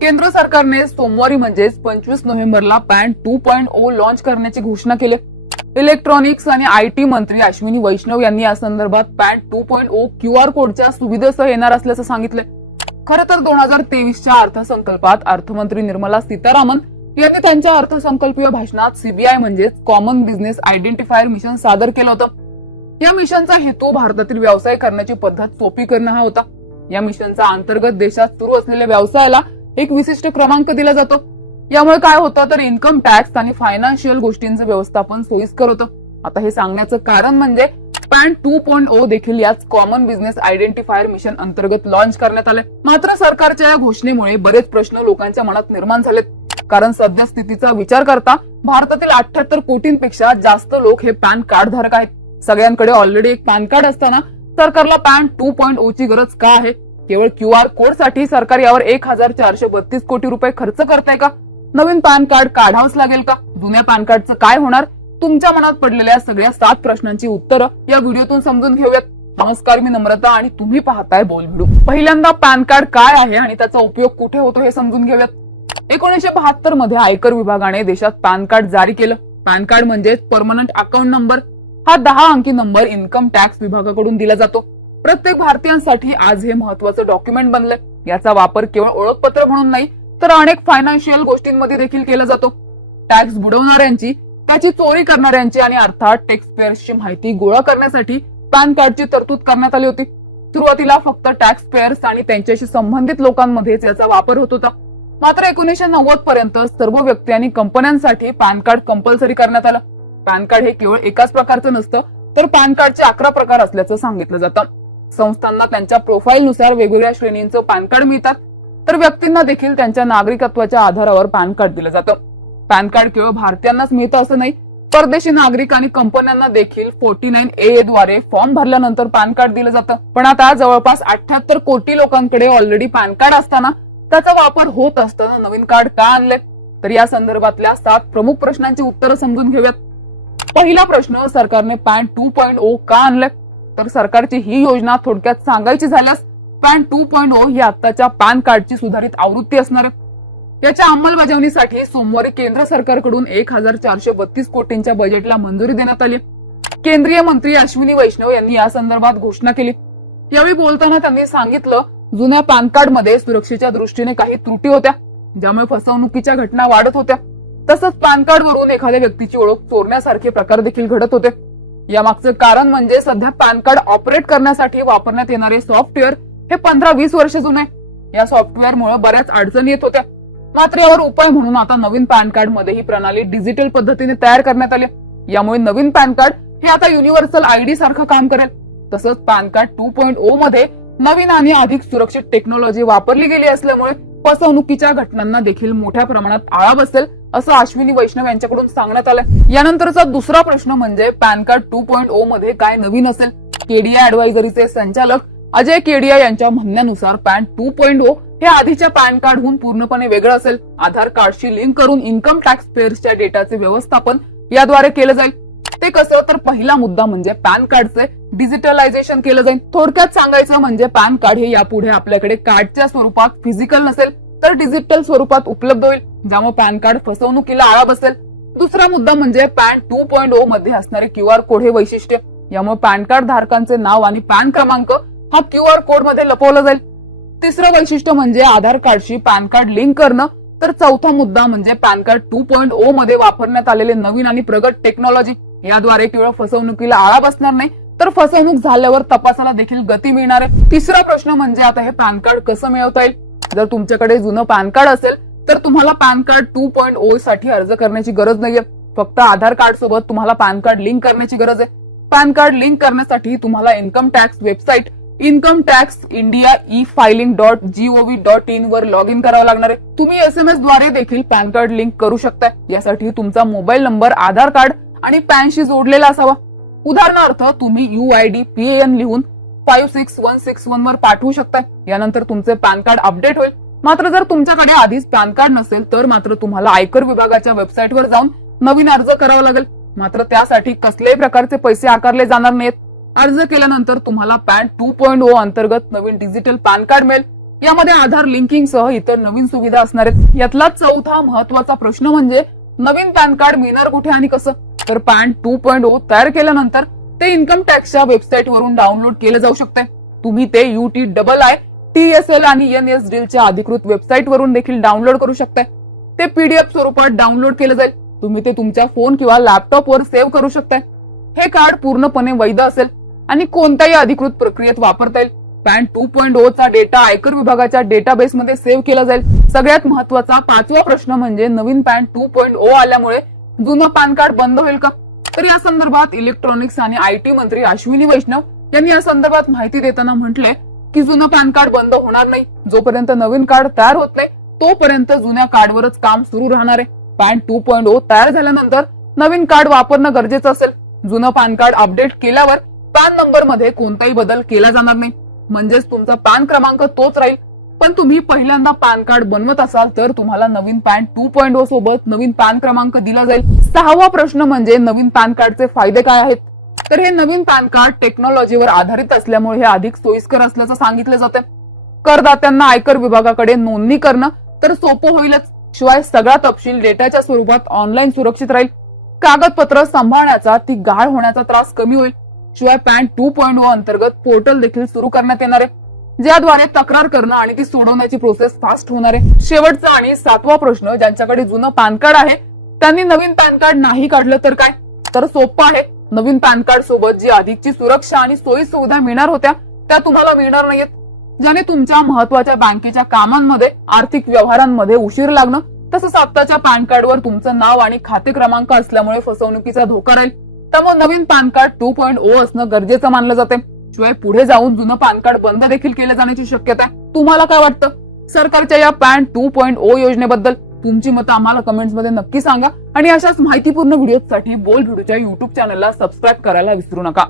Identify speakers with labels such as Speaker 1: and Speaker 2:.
Speaker 1: केंद्र सरकारने सोमवारी म्हणजेच पंचवीस नोव्हेंबरला PAN two point O launch करण्याची घोषणा केली. इलेक्ट्रॉनिक्स आणि आय टी मंत्री अश्विनी वैष्णव यांनी या संदर्भात PAN two point O Q R कोडच्या सुविधेसह येणार असल्याचं सांगितलं. खरं तर दोन हजार तेवीसच्या अर्थसंकल्पात अर्थमंत्री निर्मला सीतारामन यांनी त्यांच्या अर्थसंकल्पीय भाषणात सीबीआय म्हणजेच कॉमन बिझनेस आयडेंटिफायर मिशन सादर केलं होतं. या मिशनचा हेतू भारतातील व्यवसाय करण्याची पद्धत सोपी करणं हा होता. या मिशनचा अंतर्गत देशात सुरू असलेल्या व्यवसायाला एक विशिष्ट क्रमांक दिला जातो. यामुळे काय होतं तर इन्कम टॅक्स आणि फायनान्शियल गोष्टींचं व्यवस्थापन सोयीस्कर होतं. आता हे सांगण्याचं कारण म्हणजे पॅन टू पॉईंट ओ देखील याच कॉमन बिझनेस आयडेंटिफायर मिशन अंतर्गत लॉन्च करण्यात आले मात्र सरकारच्या या घोषणेमुळे बरेच प्रश्न लोकांच्या मनात निर्माण झालेत. कारण सध्या स्थितीचा विचार करता भारतातील अठ्याहत्तर कोटींपेक्षा जास्त लोक हे पॅन कार्ड धारक आहेत. सगळ्यांकडे ऑलरेडी एक पॅन कार्ड असताना सरकारला पॅन टू पॉईंट ओ ची गरज का आहे? केवळ क्यू आर कोडसाठी सरकार यावर एक हजार चारशे बत्तीस कोटी रुपये खर्च करताय का? नवीन पॅन कार्ड काढावंच लागेल का? जुन्या पॅन कार्डचं काय होणार? तुमच्या मनात पडलेल्या सगळ्या सात प्रश्नांची उत्तरं या व्हिडिओतून समजून घेऊयात. नमस्कार मी नम्रता आणि तुम्ही पाहताय बोल पहिल्यांदा पॅन कार्ड काय आहे आणि त्याचा उपयोग कुठे होतो हे समजून घेऊयात. एकोणीशे बहात्तरमध्ये आयकर विभागाने देशात पॅन कार्ड जारी केलं. पॅन कार्ड म्हणजे परमनंट अकाउंट नंबर. हा दहा अंकी नंबर इन्कम टॅक्स विभागाकडून दिला जातो. प्रत्येक भारतीयांसाठी आज हे महत्वाचं डॉक्युमेंट बनलंय. याचा वापर केवळ ओळखपत्र म्हणून नाही तर अनेक फायनान्शियल गोष्टींमध्ये देखील केला जातो. टॅक्स बुडवणाऱ्यांची त्याची चोरी करणाऱ्यांची आणि अर्थात टॅक्सपेअर्सची माहिती गोळा करण्यासाठी पॅन कार्डची तरतूद करण्यात आली होती. सुरुवातीला फक्त टॅक्स पेअर्स आणि त्यांच्याशी संबंधित लोकांमध्येच याचा वापर होत होता. मात्र एकोणीशे नव्वद पर्यंत सर्व व्यक्ती आणि कंपन्यांसाठी पॅन कार्ड कंपल्सरी करण्यात आलं. पॅन कार्ड हे केवळ एकाच प्रकारचं नसतं तर पॅन कार्डचे अकरा प्रकार असल्याचं सांगितलं जातं. संस्थांना त्यांच्या प्रोफाईलनुसार वेगवेगळ्या श्रेणींचं पॅन कार्ड मिळतात. तर व्यक्तींना देखील त्यांच्या नागरिकत्वाच्या आधारावर पॅन कार्ड दिलं जातं. पॅन कार्ड केवळ भारतीयांनाच मिळतं असं नाही परदेशी नागरिक आणि कंपन्यांना देखील फोर्टी नाईन ए द्वारे फॉर्म भरल्यानंतर पॅन कार्ड दिलं जातं. पण आता जवळपास अठ्याहत्तर कोटी लोकांकडे ऑलरेडी पॅन कार्ड असताना त्याचा वापर होत असताना नवीन कार्ड का आणले तर या संदर्भातल्या सात प्रमुख प्रश्नांची उत्तरं समजून घेऊयात. पहिला प्रश्न सरकारने पॅन टू पॉईंट ओ का आणलंय? तर सरकारची ही योजना थोडक्यात सांगायची झाल्यास पॅन टू पॉईंट ओ ही आत्ताच्या पॅन कार्डची सुधारित आवृत्ती असणार. आहे याच्या अंमलबजावणीसाठी सोमवारी केंद्र सरकारकडून एक हजार चारशे बत्तीस कोटींच्या बजेटला मंजुरी देण्यात आली. केंद्रीय मंत्री अश्विनी वैष्णव यांनी या संदर्भात घोषणा केली. यावेळी बोलताना त्यांनी सांगितलं जुन्या पॅन कार्डमध्ये सुरक्षेच्या दृष्टीने काही त्रुटी होत्या ज्यामुळे फसवणुकीच्या घटना वाढत होत्या. तसंच पॅन कार्ड वरून एखाद्या व्यक्तीची ओळख चोरण्यासारखे प्रकार देखील घडत होते. यामागचं कारण म्हणजे सध्या पॅन कार्ड ऑपरेट करण्यासाठी वापरण्यात येणारे सॉफ्टवेअर हे पंधरा वीस वर्ष जुने. या सॉफ्टवेअरमुळे बऱ्याच अडचणी येत होत्या. मात्र यावर उपाय म्हणून आता नवीन पॅन कार्डमध्ये ही प्रणाली डिजिटल पद्धतीने तयार करण्यात आली यामुळे नवीन पॅन कार्ड हे आता युनिव्हर्सल आयडी सारखं काम करेल. तसंच PAN card two point O मध्ये नवीन आणि अधिक सुरक्षित टेक्नॉलॉजी वापरली गेली असल्यामुळे फसवणुकीच्या घटनांना देखील मोठ्या प्रमाणात आळा बसेल. असं अश्विनी वैष्णव यांच्याकडून सांगण्यात आलं यानंतरचा दुसरा प्रश्न म्हणजे PAN card two point O मध्ये काय नवीन असेल? केडीआय अॅडवायझरीचे संचालक अजय केडिया यांच्या म्हणण्यानुसार पॅन टू पॉईंट ओ हे आधीच्या पॅन कार्डहून पूर्णपणे वेगळं असेल. आधार कार्डशी लिंक करून इन्कम टॅक्स पेअर्सच्या डेटाचे व्यवस्थापन याद्वारे केलं जाईल. ते कसं? तर पहिला मुद्दा म्हणजे पॅन कार्डचे डिजिटलायझेशन केलं जाईल. थोडक्यात सांगायचं म्हणजे पॅन कार्ड हे यापुढे आपल्याकडे कार्डच्या स्वरूपात फिजिकल नसेल. तर डिजिटल स्वरूपात उपलब्ध होईल. ज्यामुळे पॅन कार्ड फसवणुकीला आळा बसेल. दुसरा मुद्दा म्हणजे पॅन टू पॉईंट ओ मध्ये असणारे क्यू आर कोड हे वैशिष्ट्य. यामुळे पॅन कार्ड धारकांचे नाव आणि पॅन क्रमांक हा क्यू आर कोडमध्ये लपवला जाईल. तिसरं वैशिष्ट्य म्हणजे आधार कार्डशी पॅन कार्ड लिंक करणं. तर चौथा मुद्दा म्हणजे PAN card two point O मध्ये वापरण्यात आलेले नवीन आणि प्रगत टेक्नॉलॉजी याद्वारे केवळ फसवणुकीला आळा बसणार नाही तर फसवणूक झाल्यावर तपासाला देखील गती मिळणार आहे. तिसरा प्रश्न म्हणजे आता हे पॅन कार्ड कसं मिळवता येईल? जर तुमच्याकडे जुनं पॅन कार्ड असेल तर तुम्हाला PAN card two point O साठी अर्ज करण्याची गरज नाहीये. फक्त आधार कार्ड सोबत तुम्हाला पॅन कार्ड लिंक करण्याची गरज आहे. पॅन कार्ड लिंक करण्यासाठी तुम्हाला income tax website income tax India e filing dot G O V dot in वर लॉग इन करावं लागणार आहे. तुम्ही एसएमएसद्वारे देखील पॅन कार्ड लिंक करू शकताय. यासाठी तुमचा मोबाईल नंबर आधार कार्ड आणि पॅनशी जोडलेला असावा. उदाहरणार्थ तुम्ही U I D P N लिहून five six one six one वर पाठवू शकताय. यानंतर तुमचे पॅन कार्ड अपडेट होईल. मात्र जर तुमच्याकडे आधीच पॅन कार्ड नसेल तर मात्र तुम्हाला आयकर विभागाच्या वेबसाईटवर जाऊन नवीन अर्ज करावा लागेल. मात्र त्यासाठी कसल्याही प्रकारचे पैसे आकारले जाणार नाहीत. अर्ज केल्यानंतर तुम्हाला पॅन टू पॉईंट ओ अंतर्गत नवीन डिजिटल पॅन कार्ड मिळेल. यामध्ये आधार लिंकिंग सह इतर नवीन सुविधा असणार आहेत. यातला चौथा महत्त्वाचा प्रश्न म्हणजे नवीन पॅन कार्ड मिळणार कुठे आणि कसं? तर पॅन टू पॉईंट ओ तयार केल्यानंतर ते इन्कम टॅक्सच्या वेबसाईट वरून डाउनलोड केलं जाऊ शकते तुम्ही ते UTI double I T S L आणि एन एस च्या अधिकृत वेबसाईट वरून देखील डाउनलोड करू शकताय. ते पीडीएफ स्वरूपात डाउनलोड केलं जाईल. तुम्ही ते तुमच्या फोन किंवा लॅपटॉप वर सेव्ह करू शकताय. हे कार्ड पूर्णपणे वैध असेल आणि कोणत्याही अधिकृत प्रक्रियेत वापरता येईल. पॅन टू पॉईंट ओ चा डेटा आयकर विभागाच्या डेटाबेसमध्ये सेव्ह केला जाईल. सगळ्यात महत्त्वाचा पाचवा प्रश्न म्हणजे नवीन पॅन टू पॉईंट ओ आल्यामुळे जुनं पॅन कार्ड बंद होईल का? तर या संदर्भात इलेक्ट्रॉनिक्स आणि आयटी मंत्री अश्विनी वैष्णव यांनी या संदर्भात माहिती देताना म्हटले की जुनं पॅन कार्ड बंद होणार नाही. जोपर्यंत नवीन कार्ड तयार होत नाही तोपर्यंत जुन्या कार्डवरच काम सुरू राहणार आहे. पॅन टू पॉईंट ओ तयार झाल्यानंतर नवीन कार्ड वापरणं गरजेचं असेल. जुनं पॅन कार्ड अपडेट केल्यावर पॅन नंबरमध्ये कोणताही बदल केला जाणार नाही. म्हणजेच तुमचा पॅन क्रमांक तोच राहील. पण तुम्ही पहिल्यांदा पॅन कार्ड बनवत असाल तर तुम्हाला नवीन पॅन टू पॉईंट ओ सोबत नवीन पॅन क्रमांक दिला जाईल. सहावा प्रश्न म्हणजे नवीन पॅन कार्डचे फायदे काय आहेत? तर हे नवीन पॅन कार्ड टेक्नॉलॉजीवर आधारित असल्यामुळे हे अधिक सोयीस्कर असल्याचं सांगितलं जातं करदात्यांना आयकर विभागाकडे नोंदणी करणं तर सोपं होईलच. शिवाय सगळा तपशील डेटाच्या स्वरूपात ऑनलाईन सुरक्षित राहील. कागदपत्र सांभाळण्याचा ती गाळ होण्याचा त्रास कमी होईल. शिवाय पॅन टू पॉईंट ओ अंतर्गत पोर्टल देखील सुरू करण्यात येणार आहे. ज्याद्वारे तक्रार करणं आणि ती सोडवण्याची प्रोसेस फास्ट होणार आहे. शेवटचा आणि सातवा प्रश्न ज्यांच्याकडे जुनं पॅन कार्ड आहे त्यांनी नवीन पॅन कार्ड नाही काढलं तर काय? तर सोपं आहे. नवीन पॅन कार्ड सोबत जी अधिकची सुरक्षा आणि सोयी सुविधा मिळणार होत्या त्या तुम्हाला मिळणार नाहीयेत. ज्याने तुमच्या महत्त्वाच्या बँकेच्या कामांमध्ये आर्थिक व्यवहारांमध्ये उशीर लागणं तसंच आत्ताच्या पॅन कार्डवर तुमचं नाव आणि खाते क्रमांक असल्यामुळे फसवणुकीचा धोका राहील. त्यामुळे नवीन PAN card two point O असणं गरजेचं मानलं जाते शिवाय पुढे जाऊन जुनं पॅन कार्ड बंद देखील केलं जाण्याची शक्यता आहे. तुम्हाला काय वाटतं? सरकारच्या या पॅन टू पॉईंट ओ योजनेबद्दल तुमची मतं आम्हाला कमेंट्समध्ये नक्की सांगा. आणि अशाच माहितीपूर्ण व्हिडिओसाठी बोल व्हिडिओच्या युट्यूब चॅनलला सबस्क्राईब करायला विसरू नका.